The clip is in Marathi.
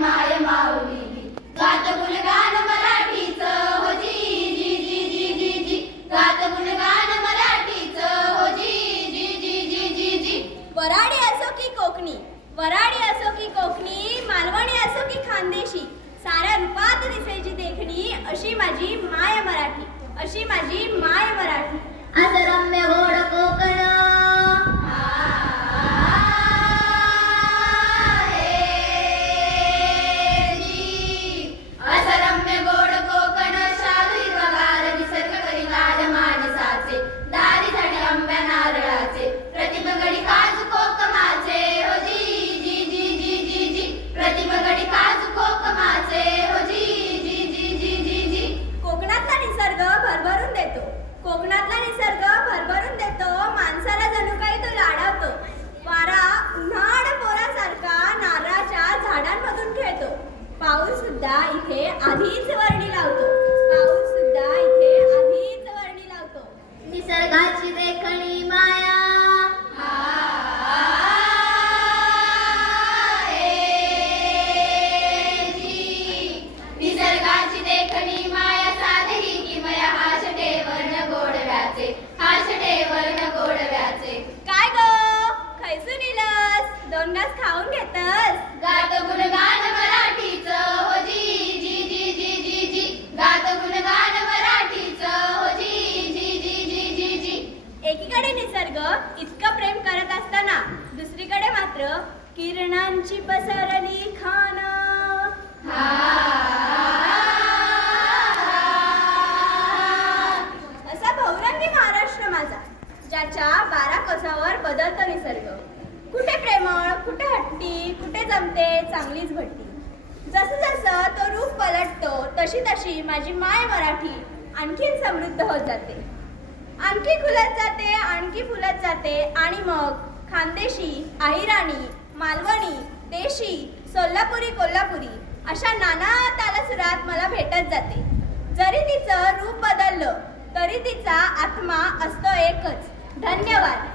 माय माऊली गात गुणगान मराठीचं हो जी जी जी जी जी जी गात गुणगान मराठीचं हो जी जी जी जी जी जी वराडी असो की कोकणी, वराडी असो की कोकणी, मालवणी असो की खानदेशी, साऱ्या रूपात दिसायची देखणी अशी माझी माय मराठी, अशी माझी माय मराठी. असं रम्य गोड कोकण कोकणातला निसर्ग भरभरून देतो, कोकणातला निसर्ग भरभरून देतो, माणसाला जणू काही तो लाडवतो. वारा उन्हाळ पोरासारखा नारळाच्या झाडांमधून खेळतो. पाऊस सुद्धा इथे आधीच वर्णी लावतो, पाऊस सुद्धा इथे आधीच वर्णी लावतो. निसर्गाची देखणी माया निसर्गाची देखणी माया साधही किमया हाशटे वर्ण गोडव्याचे हाशटे वर्ण गोडव्याचे काय ग खैसून इलस, दोन घास खाऊन घेतस. गात गुणगान मराठीचं हो जी जी जी जी जी जी गात गुणगान मराठीचं हो जी जी जी जी जी जी एकीकडे निसर्ग इतकं प्रेम करत असताना दुसरीकडे मात्र किरणांची पसरली खान. असा बहुरंगी महाराष्ट्र माझा, ज्याच्या 12 कोसावर बदलतो निसर्ग. कुठे प्रेमळ, कुठे हट्टी, कुठे जमते चांगलीच भट्टी. जसं जसं तो रूप पलटतो तशी तशी माझी माय मराठी आणखीन समृद्ध होत जाते, आणखी खुलत जाते, आणखी फुलत जाते. आणि मग खानदेशी, अहिराणी, मालवणी, देशी, सोलापुरी, कोल्हापुरी अशा नाना तालसुरात मला भेटत जाते. जरी तिचं रूप बदललं तरी तिचा आत्मा असतो एकच. धन्यवाद.